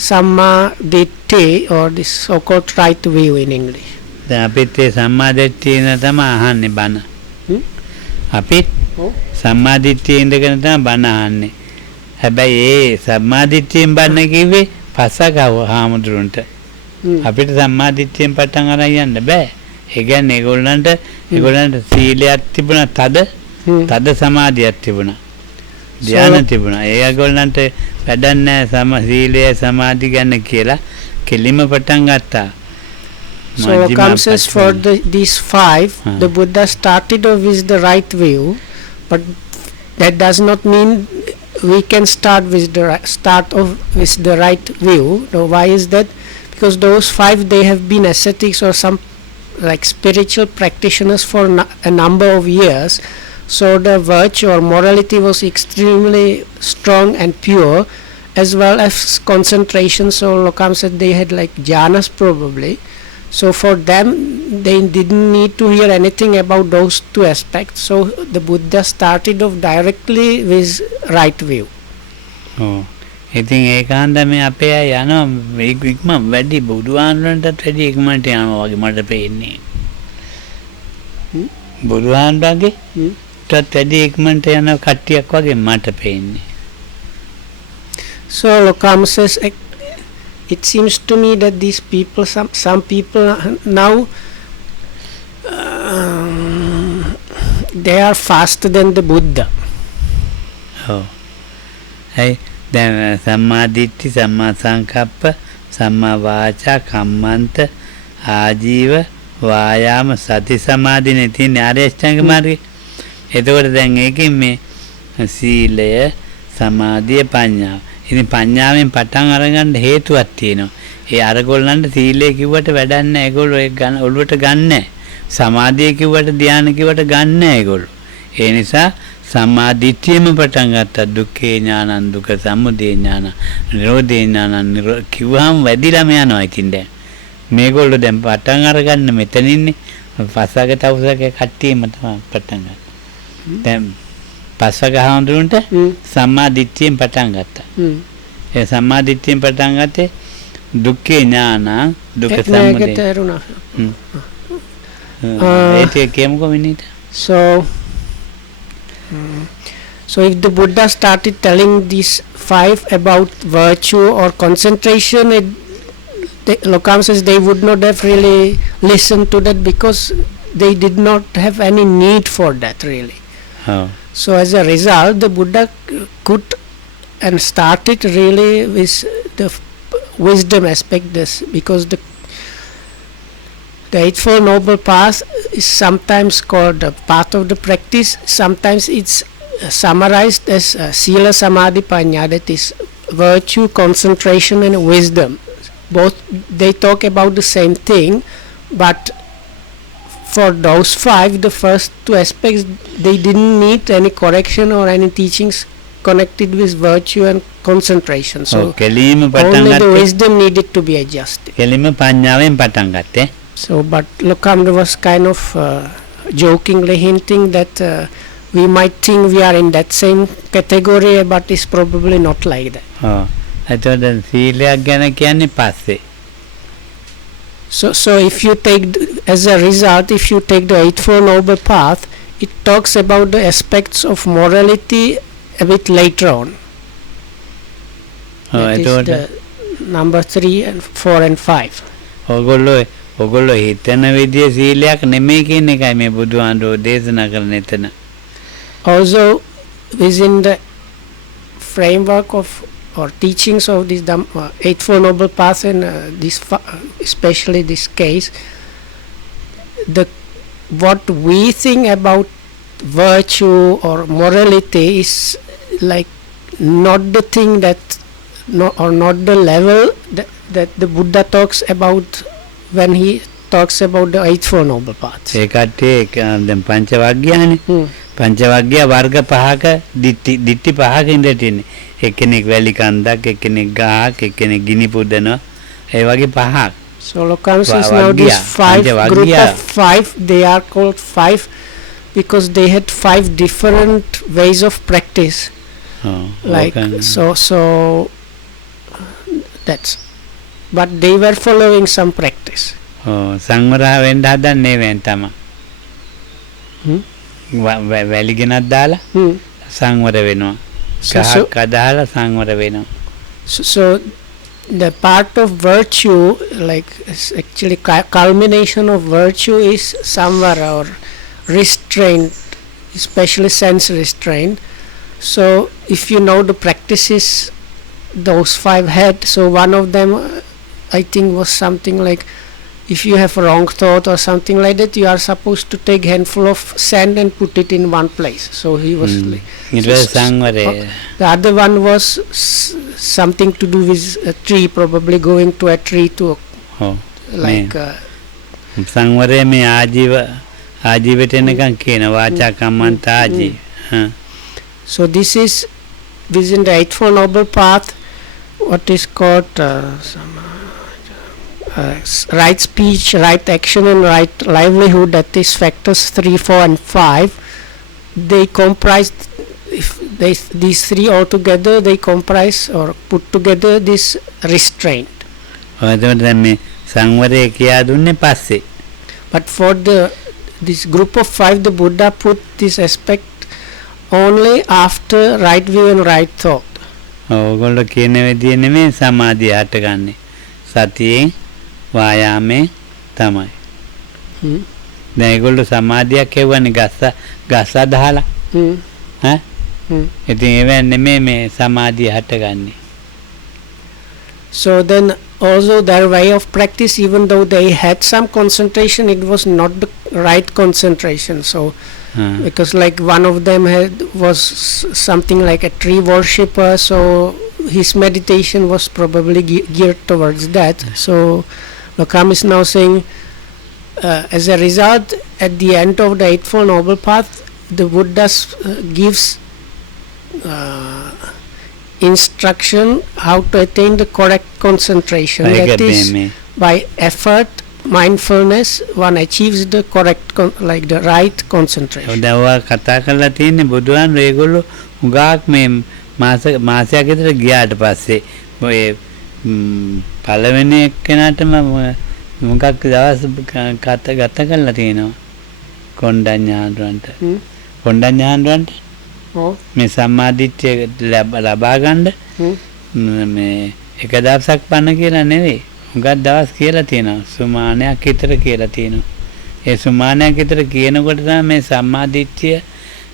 Samma Ditti, or this so-called right view in English. දැන් අපිත් ඒ සම්මා දිට්ඨියෙන් තමයි අහන්නේ බණ. අපිත් ඔව්. සම්මා දිට්ඨියේ ඉඳගෙන තමයි බණ අහන්නේ. හැබැයි ඒ සම්මා දිට්ඨියෙන් බණ කිව්වේ පස්සක හාමුදුරන්ට. අපිට සම්මා දිට්ඨියෙන් පටන් අරන් යන්න බෑ. ඒ කියන්නේ ඒගොල්ලන්ට සීලයක් තිබුණා, තද සමාධියක් තිබුණා. ධ්‍යාන තිබුණා. ඒගොල්ලන්ට වැඩක් නැහැ සම සීලය සමාධි ගන්න කියලා කෙලිම පටන් ගත්තා. So Kam says for these five, the Buddha started off with the right view, but that does not mean we can start off with the right view. Now, why is that? Because those five, they have been ascetics or some like spiritual practitioners for a number of years. So the virtue or morality was extremely strong and pure, as well as concentration. So Lokam said they had like jhanas probably. So for them, they didn't need to hear anything about those two aspects. So the Buddha started off directly with right view. ඔව්. ඉතින් ඒකාන්ත මේ අපේ අය යනවා ඉක්ම වැඩි බුදුහාමුදුරන්ටත් වැඩි ඉක්මනට යනවා වගේ මට පේන්නේ. බුදුහාමුදුරන්ගේ ටත් වැඩි ඉක්මනට යන කට්ටියක් වගේ මට පේන්නේ. So Lokam says, it seems to me that these people, some people now, they are faster than the Buddha. ඔව්. හයි දැන් සම්මා දිට්ඨි, සම්මා සංකප්ප, සම්මා වාචා, කම්මන්ත, ආජීව, වායාම, සති සමාධිනේ තියෙන ආර්යශ්‍රැංග මාර්ගය. එතකොට දැන් ඒකෙන් මේ සීලය, සමාධිය, ප්‍රඥාව. ඉතින් ප්‍රඥාවෙන් පටන් අරගන්න හේතුවක් තියෙනවා. ඒ අරගොල්ලන්ට සීලය කිව්වට වැඩක් නැහැ. ඒගොල්ලෝ ඒක ගන්න ඔළුවට ගන්න නැහැ. සමාධිය කිව්වට ධානය කිව්වට ගන්න නැහැ ඒගොල්ලෝ. ඒ නිසා සම්මා දිට්ඨියම පටන් ගත්තා. දුක්ඛේ ඥානං, දුක්ඛ සමුදය ඥානං, නිරෝධේ ඥානං කිව්වහම වැඩිලම යනවා. ඉතින් දැන් මේගොල්ලෝ දැන් පටන් අරගන්න මෙතන ඉන්නේ. පස්සක තවුසක කට්ටියම තමයි පටන් ගන්න. දැන් පස්සක හඳුනට සම්මා දිට්ඨියෙන් පටන් ගත්තා. ඒ සම්මා දිට්ඨියෙන් පටන් ගත්තේ දුක්ඛේ ඥානං, දුක්ඛ සමුදය. ඒක කියමුකෝ minute. So if the Buddha started telling these five about virtue or concentration, Lokam says they would not have really listened to that because they did not have any need for that really. Oh. So as a result, the Buddha could and started really with the wisdom aspect, this because the Eightfold Noble Path is sometimes called the path of the practice. Sometimes it's summarized as Sila Samadhi Panya, that is virtue, concentration and wisdom. Both they talk about the same thing, but for those five, the first two aspects, they didn't need any correction or any teachings connected with virtue and concentration. So only the wisdom needed to be adjusted. So but Lokam was kind of jokingly hinting that we might think we are in that same category, but it's probably not like that. ඔව්. එතකොට සීලයක් ගැන කියන්නේ පස්සේ. So if you take, as a result, if you take the Eightfold Noble Path, it talks about the aspects of morality a bit later on. ඔව් That is එතකොට the number 3 and 4 and 5. ඔගොල්ලෝ හිතන විදිය සීලයක් නෙමෙයි කියන එකයි මේ බුදුහාමුදුරෝ දේශනා කරන එතන. Also, within the framework of or teachings of this Eightfold Noble Path and especially this case, what we think about virtue or morality is like not the thing that not the level that the Buddha talks about when he talks about the Eightfold Noble Paths. ඒ කට්ටිය දැන් පංචවග්ගයනේ. පංචවග්ගය වර්ග පහක දිට්ටි පහක ඉඳලා තියෙන්නේ. එක්කෙනෙක් වැලි කන්දක්, එක්කෙනෙක් ගහක්, එක්කෙනෙක් ගිනි පුදනවා. ඒ වගේ පහක්. So Lokam says now these group of 5, they are called 5 because they had 5 different ways of practice. So that's, but they were following some practice. සංවරහ වෙන්න හදන්නේ වෙන් තමයි. වැලි ගෙනත් දාලා සංවර වෙනවා. ගහක් අදාලා සංවර වෙනවා. So the part of virtue, like actually culmination of virtue is samvara or restraint, especially sense restraint. So if you know the practices those 5 had, so one of them I think was something like, if you have a wrong thought or something like that, you are supposed to take handful of sand and put it in one place. So he was like, the other one was something to do with a tree, probably going to a tree to like සංවරය මේ ආජීවයට එනකන් කියන වාචා කම්මන්ත ආජීව. So this is within the Eightfold Noble Path, what is called right speech, right action and right livelihood, that is factors 3, 4 and 5. They comprise, these 3 altogether, they comprise or put together this restraint. But for this group of 5, the Buddha put this aspect only after right view and right thought. ඔයගොල්ලෝ කියන විදිය නෙමෙයි සමාධිය හටගන්නේ. සතියෙන් වායාමේ තමයි. දැන් ඒගොල්ලෝ සමාධියක් කියවන්නේ ගස්ස අදහලා. ඉතින් ඒවෙන් නෙමෙයි මේ සමාධිය හටගන්නේ. So then also their way of practice, even though they had some concentration, it was not the right concentration. So because like one of them was something like a tree worshipper, so his meditation was probably geared towards that. So Lokam is now saying, as a result, at the end of the Eightfold Noble Path, the Buddha gives instruction how to attain the correct concentration. That is, by effort, mindfulness, one achieves the correct like the right concentration. දැන් කතා කරලා තියෙන්නේ බුදුහාමුදුරුවෝ ඒගොල්ලෝ උගාක් මේ මාසයක් විතර ගියාට පස්සේ ඔය පළවෙනි එක්කෙනාටම මොකක් දවස් ගත කරලා තියෙනවා කොණ්ඩඤ්ඤාන්දුරන්ට. කොණ්ඩඤ්ඤාන්දුරන්ට මේ සම්මාදිට්ඨිය ලබා ගන්න මේ එක දවසක් පන්න කියලා නෙවෙයි. උගත් දවස් කියලා තියෙනවා. සුමානයක් විතර කියලා තියෙනවා. ඒ සුමානයක් විතර කියනකොට තමයි මේ සම්මාදිට්ඨිය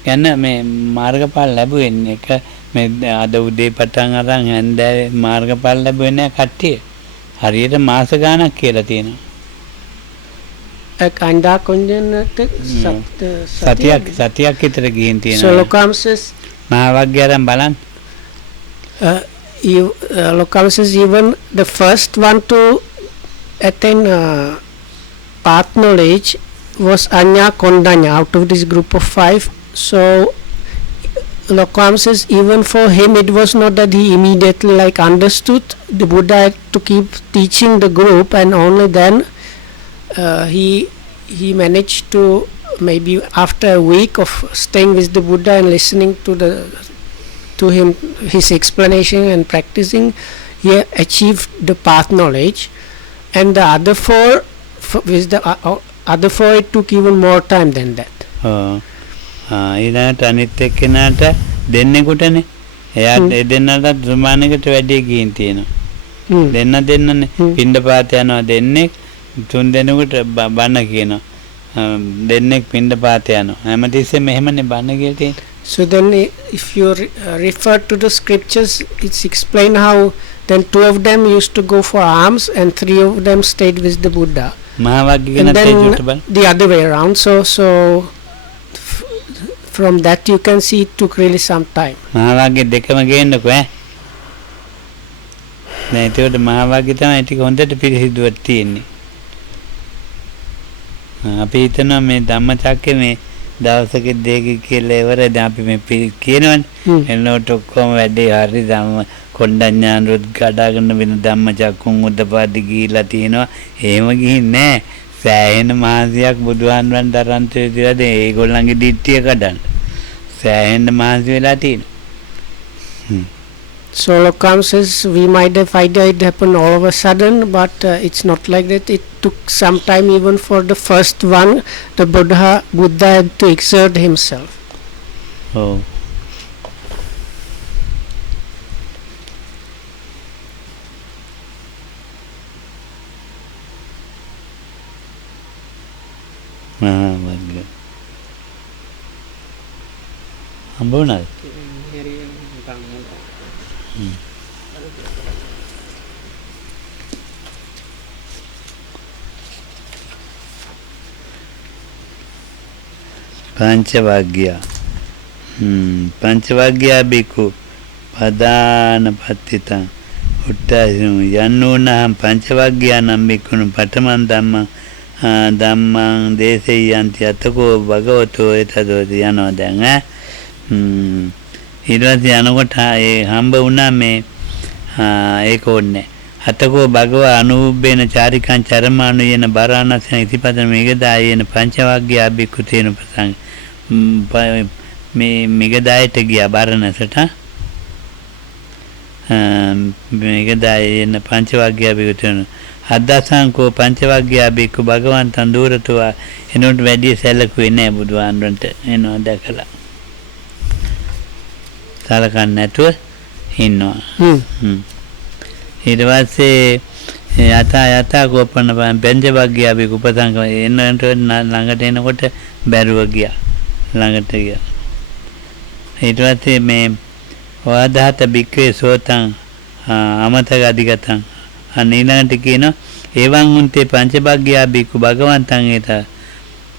ගැන මේ මාර්ගඵල ලැබුවෙන්නේ. එක මේ අද උදේ පටන් අරන් හැන්දෑවේ මාර්ගඵල ලැබුවේ කට්ටිය. හරියට මාස ගාණක් කියලා තියෙනවා. කණ්ඩා කොණ්ඩෙන්නට සතියක් විතර ගිහින් තියෙනවා. So Lokam says මහා වග්ගයන් බලන්න. Lokam says even the first one to attain path knowledge was Anya Kondanya out of this group of 5. So Lokam says even for him it was not that he immediately like understood. The Buddha had to keep teaching the group, and only then he managed to maybe after a week of staying with the Buddha and listening to him, his explanation and practicing, he achieved the path knowledge. And the other four, with the other four, it took even more time than that. ඊළඟට අනිත් එක්කෙනාට දෙන්නෙකුටනේ එයාට දෙන්නටත් සමානකට වැඩි ගිහින් තියෙනවා. දෙන්නනේ පින්ඩපාත යනවා දෙන්නෙක් තුන් දෙනෙකුට බණ කියනවා. දෙන්නෙක් පින්ඩපාත යනවා. හැමතිස්සෙම එහෙමනේ බණ කියලා තියෙන්නේ. So then if you refer to the scriptures, it's explained how then two of them used to go for alms and three of them stayed with the Buddha. And then the other way around. So from that you can see it took really some time. මහාවාග්‍ය දෙකම ගේන්නකෝ ඈ. දැන් ඒකට මහාවාග්‍ය තමයි ටික හොඳට පිළිසිදුවක් තියෙන්නේ. අපි හිතනවා මේ ධම්මචක්කේ මේ දවසක දෙක කියලා ඉවරයි. දැන් අපි මේ කියනවනේ. එන්නකොට ඔක්කොම වැඩේ හරි ධම්ම කොණ්ඩඤ්ඤාන රුත් ගඩාගෙන වෙන ධම්මචක්කුන් උද්දපාදි ගිහිලා තියෙනවා. එහෙම ගිහින් නෑ. සෑහෙන මහන්සියක් බුදුහාමුදුරන් දරන්ත විදිහට ඒගොල්ලන්ගේ දිට්ඨිය කඩන්න. සෑහෙන මහන්සි වෙලා තියෙනවා. So Lokam says we might have idea it happened all of a sudden, but it's not like that. It took some time even for the first one. The Buddha had to exert himself. Oh. මහාවාග්‍ය හම්බ වුණාද? පංචවාග්ය පංචවාග්ය බිකු පදාන පත්තිතං උට්ටාසිනු යන්නෝනහම් පංචවාග්යානම් බිකුණු පඨමං ධම්මං දේශයන්ති අතකෝ භගවතෝ එතදෝති යනවා දැන් ඊට පස්සේ යනකොට ඒ හම්බ වුණා මේ ඒක ඕනේ අතකෝ භගව අනුබ්බේන චාරිකං චරමානු යන බරාණසන ඉතිපතන මේගදායේන පංචවාග්ය බිකු තේන ප්‍රසංග මේ මේගදායට ගියා බරණසට මේගදායේන පංචවාග්ය බිකු තේන අද්දාසංකෝ පංචවාග්ය බිකු භගවන්තං දූරතෝ එනොත් වැඩි සැලකුවේ නෑ බුදුහාමුදුරන්ට එනවා දැකලා සලකන්නේ නැතුව ඉන්නවා ඊට පස්සේ යතා ගෝපන පංචවාග්ය බිකු උපසංගම එන්නට ළඟට එනකොට බැරුව ගියා ළඟට ගියා ඊට පස්සේ මේ වාදාත බික්කේ සෝතං අමතක අධිගතං අනීලන්ට කියන එවං උන්තේ පංචභාග්‍ය බිකු භගවන්තං ඒත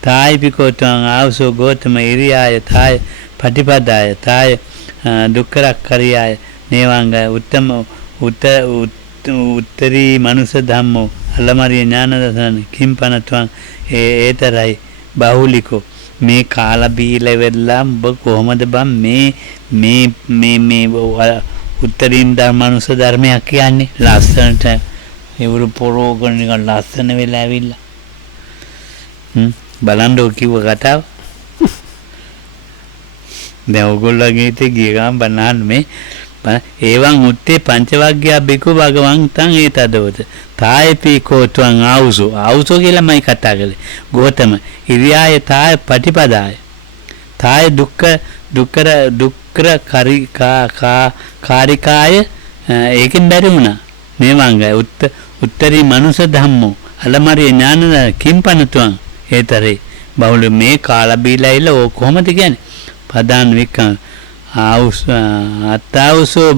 තායි පිකෝතං ආවසෝ ගෝතම ඉරියාය තාය පටිපදාය තාය දුක්ඛරක්ඛරියාය නේවංග උත්තම උත්තරී මනුෂ්‍ය ධම්මෝ අලමරිය ඥාන දසන කිම්පනත්වං ඒතරයි බාහුලිකෝ මේ කාලා බීලා වෙලා ඔබ කොහමද බම් මේ උත්තරීන් මනුෂ්‍ය ධර්මයක් කියන්නේ ලස්සනට ඒවරු පොරෝගන නිකන් ලස්සන වෙලා ඇවිල්ලා බලන්නෝ කිව්ව කතාව දැන් ඔයගොල්ලෝගේ ඉතේ ගිය ගමන් බලන්න මේ එවං උත්තේ පංචවාග්ය බිකු භගවන්තං ඒතදවත තායපි කෝත්වං ආවුසෝ කියලා මයි කතා කළේ ගෝතම ඉරියාය තාය පටිපදාය තාය දුක්ඛර කාරිකාය ඒකෙන් බැරි වුණා මේ වංගය උත්තරී මනුෂ්‍ය ධම්මෝ අලමරිය ඥාන කිම්පනතුං ඒතරේ බහුල මේ කාලා බීලා ඉල ඕ කොහමද කියන්නේ පදාන වික්කං අත්තාවසෝ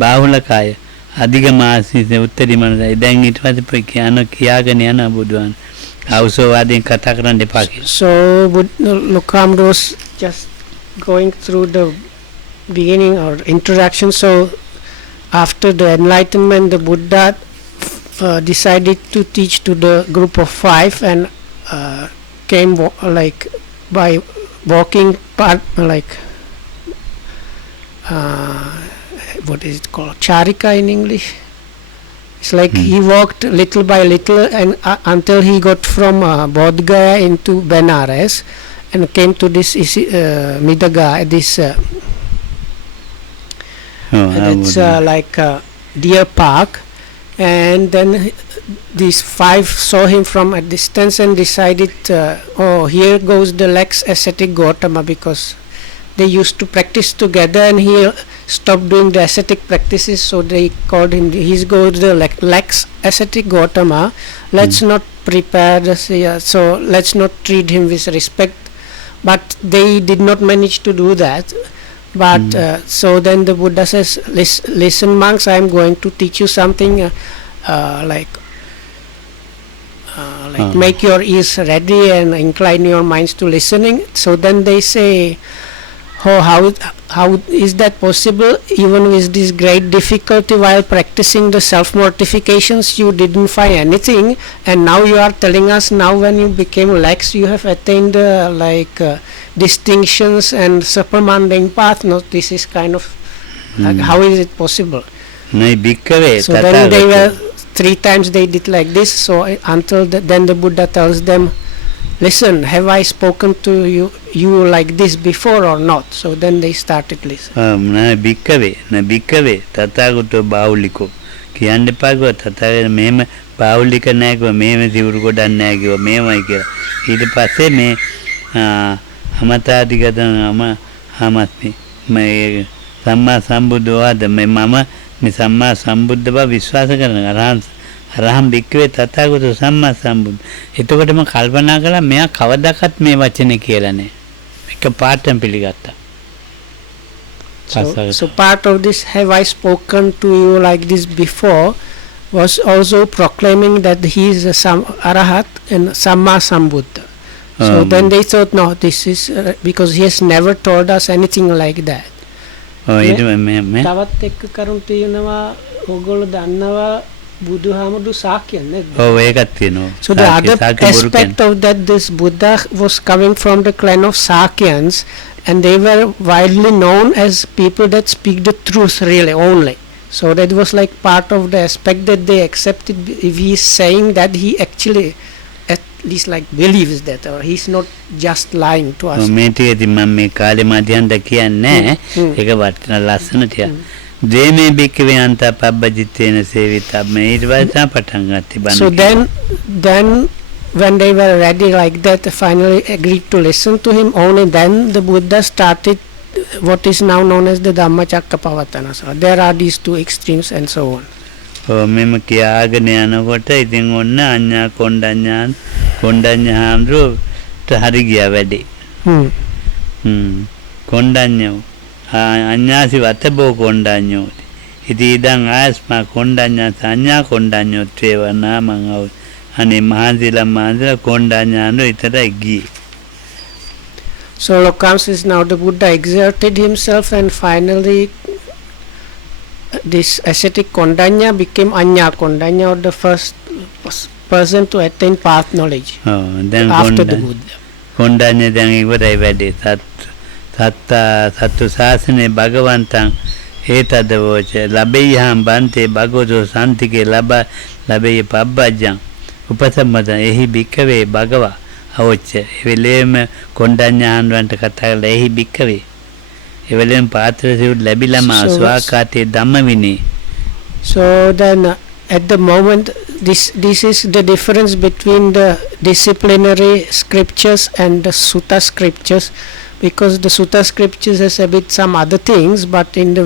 බාහුලකාය අධිගමාසිත උත්තරී මනුෂ්‍ය දැන් ඊට පස්සේ කියාගෙන යන බුදුන් ආවසෝ වාදෙන් කතා කරන්න එපා කියලා. So Lokam was just going through the beginning or introduction. So after the enlightenment, the Buddha decided to teach to the group of 5 and came like by walking part like what is it called, charika in English, It's like he walked little by little and until he got from Bodh Gaya into Benares and came to this Midagaya, this it's like deer park, and then these five saw him from a distance and decided, oh, here goes the Lex ascetic Gautama, because they used to practice together and he stopped doing the ascetic practices, so they called him, he's goes the Lex ascetic Gautama, let's not prepare this, so let's not treat him with respect. But they did not manage to do that. But so then the Buddha says, listen monks, I am going to teach you something, like make your ears ready and incline your minds to listening. So then they say, oh, how is that possible? Even with this great difficulty while practicing the self-mortifications, you didn't find anything, and now you are telling us now when you became lax, you have attained distinctions and supermundane path. No, this is kind of how is it possible? So then they were 3 times they did like this. So until then the Buddha tells them, listen, have I spoken to you like this before or not? So then they started listening. Na bhikkave tathagoto bauliko කියන්න එපා කිව්වා. තථාගත මෙහෙම බාහුලික නැහැ කිව්වා. මෙහෙම සිවුරු ගොඩක් නැහැ කිව්වා. මෙහෙමයි කියලා. ඊට පස්සේ මේ අමතාදිගතම හමස්මි මේ සම්මා සම්බුද්ධවාද මම මේ සම්මා සම්බුද්ධ බව විශ්වාස කරන අරහම් බික්කවේ තථාගත සම්මා සම්බුද්ධ. එතකොට මම කල්පනා කළා මෙයා කවදාකවත් මේ වචනේ කියලා නැහැ. එක පාඩම් පිළිගත්තා. So part of this, have I spoken to you like this before, was also proclaiming that he is a Arahat and Samma Sambuddha. So then they thought, no, this is because he has never told us anything like that. තවත් එක්ක කරුණ තියෙනවා ඕගොල්ලෝ දන්නවා බුදුහාමුදුරු ශාක්‍යයන් නේද? ඔව් ඒකත් තියෙනවා. So the other aspect of that, this Buddha was coming from the clan of Sakyans, and they were widely known as people that speak the truth really only. So that was like part of the aspect that they accepted. If he is saying that, he actually at least like believes that, or he's not just lying to us. මේ ටිකදී මම මේ කාලේ මධ්‍යන්ත කියන්නේ ඒක වටින ලස්සන ටික. දේමේ බික්කවේ අන්ත පබ්බජිතේන සේවිතබ්බ ඊට පස්සේ පටන් ගත්තා බණ. So then when they were ready like that, finally agreed to listen to him, only then the Buddha started what is now known as the Dhammacakkappavattana. So there are these two extremes and so on. මෙම කියාගෙන යනකොට ඉතින් ඔන්න අඤ්ඤා කොණ්ඩඤ්ඤ හාමුදුරුවෝ හරි ගියා වැඩේ. කොණ්ඩඤ්ඤෝ අඤ්ඤාසි වතබෝ කොණ්ඩඤ්ඤෝ ඉතින් ඉදන් ආස්මා කොණ්ඩඤ්ඤා අඤ්ඤා කොණ්ඩඤ්ඤෝ ත්‍රේවනා මං අනේ මහන්සිලා කොණ්ඩඤ්ඤානෝ ඉතරයි ගියේ. So Lokam says, now the Buddha exerted himself and finally this ascetic Kondanya became Anya Kondanya, or the first person to attain path knowledge after the Buddha. Kondanya දැන් ඉවරයි වැඩේ. සත්තු ශාසනේ භගවන්තං හේතදවෝච ලබෙය්‍යහම් බන්තේ භගවතෝ සම්තිකේ ලබෙය්‍ය පබ්බජ්ජං උපසම්මත එහි භික්ඛවේ භගවා අවොච්ච එවෙලේම කොණ්ඩඤ්ඤාන්වන්ට කතා කළා එහි භික්ඛවේ එවෙලේම පාත්‍ර සිවුරු ලැබිලාම ස්වාකාතේ ධම්ම විනේ. So then at the moment this is the difference between the disciplinary scriptures and the sutta scriptures, because the sutta scriptures has a bit some other things, but in the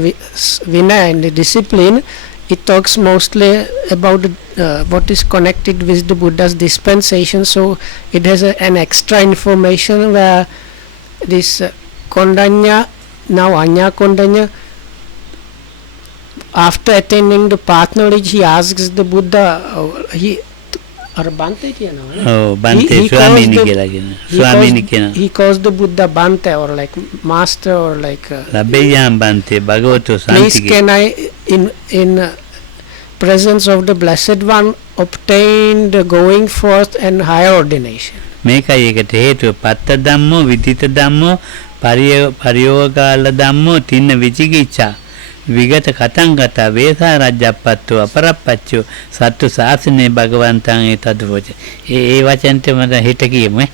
Vinaya and the discipline it talks mostly about what is connected with the Buddha's dispensation. So it has an extra information where this Kondanya, now Anya Kondanya, after attaining the path knowledge, he asks the Buddha, Bante he calls the Buddha Bante, or like master, or like please can I in presence of the Blessed One obtain the going forth and higher ordination. මේකයි ඒකට හේතුව පත්ත ධම්මෝ විදිත ධම්මෝ පරියෝගාල ධම්මෝ තින්න විචිකිච්ඡා විගත කතං කතා වේසා රජ්ජප්පත්තෝ අපරප්පච්චෝ සත්තු ශාසනේ භගවන්තං ඒතදවච. ඒ වචනට මම හිත කියමු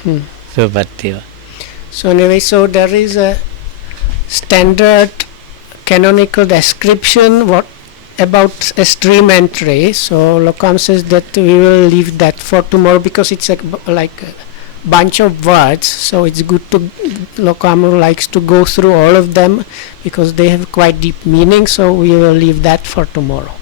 සුවපත් වේවා. So anyway, so there is a standard canonical description what about a stream entry. So Lokam says that we will leave that for tomorrow because it's like a bunch of words. So it's good to Lokam likes to go through all of them because they have quite deep meaning. So we will leave that for tomorrow.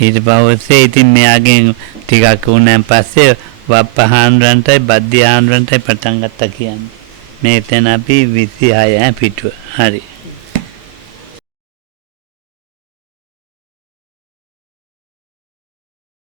ඊට පස්සේ ඉතින් මෙයාගෙන් ටිකක් උනන් පස්සේ වප්පහාන්රන්ටයි බද්ධිහාන්රන්ටයි පටන් ගත්තා කියන්නේ. මේ තැන අපි 26 පිටුව. හරි.